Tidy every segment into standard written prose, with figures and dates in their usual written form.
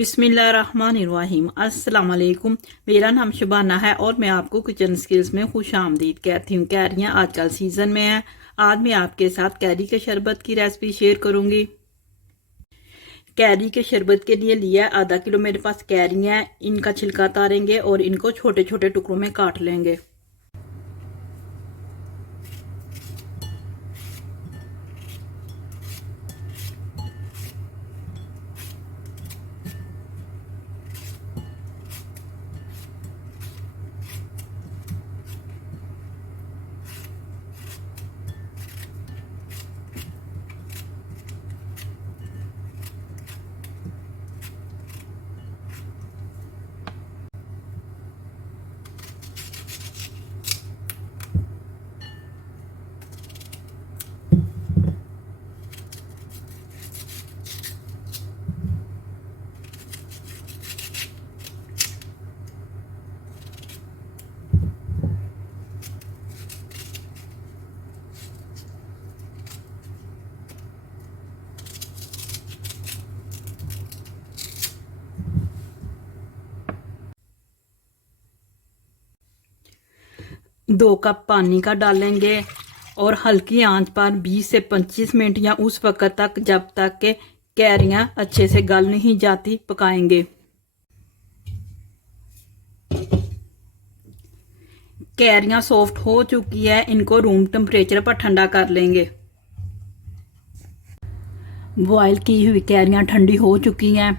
बिस्मिल्लाहिर्रहमानिर्रहीम। अस्सलाम वालेकुम। मेरा नाम शुबाना है और मैं आपको किचन स्किल्स में खुश आमदीद कहती हूँ। कैरियाँ आजकल सीज़न में है। आज मैं आपके साथ कैरी के शरबत की रेसिपी शेयर करूँगी। कैरी के शरबत के लिए लिया आधा किलो मेरे पास कैरियाँ हैं। इनका छिलका उतारेंगे और इनको छोटे छोटे टुकड़ों में काट लेंगे। दो कप पानी का डालेंगे और हल्की आंच पर 20 से 25 मिनट या उस वक्त तक जब तक के कैरियां अच्छे से गल नहीं जाती पकाएंगे। कैरियां सॉफ्ट हो चुकी है, इनको रूम टेम्परेचर पर ठंडा कर लेंगे। बॉयल की हुई कैरियां ठंडी हो चुकी हैं।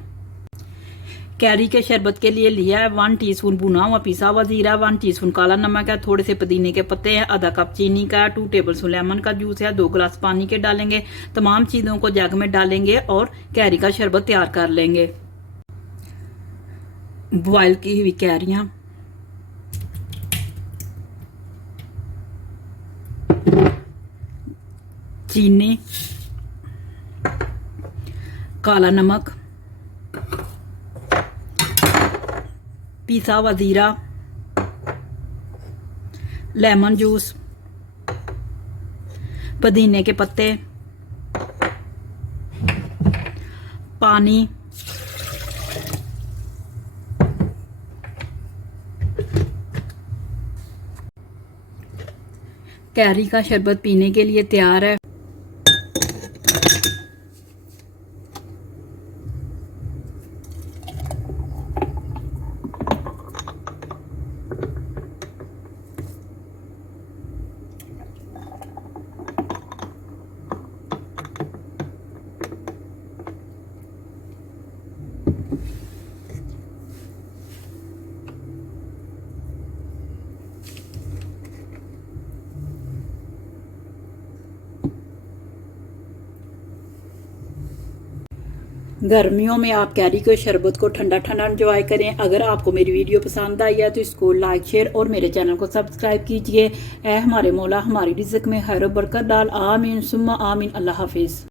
कैरी के शरबत के लिए लिया है 1 टीस्पून भुना हुआ पिसा हुआ जीरा, 1 टीस्पून काला नमक है, थोड़े से पुदीने के पत्ते हैं, आधा कप चीनी का, 2 टेबलस्पून लेमन का जूस है, 2 गिलास पानी के डालेंगे। तमाम चीज़ों को जग में डालेंगे और कैरी का शरबत तैयार कर लेंगे। बॉयल की हुई कैरियां, चीनी, काला नमक, पिसा हुआ जीरा, लेमन जूस, पुदीने के पत्ते, पानी, कैरी का शरबत पीने के लिए तैयार है। गर्मियों में आप कैरी के शरबत को ठंडा ठंडा एंजॉय करें। अगर आपको मेरी वीडियो पसंद आई है तो इसको लाइक शेयर और मेरे चैनल को सब्सक्राइब कीजिए। ऐ हमारे मौला हमारी रिज़्क़ में खैर बरकत डाल। आमीन सुम्मा आमीन। अल्लाह हाफिज़।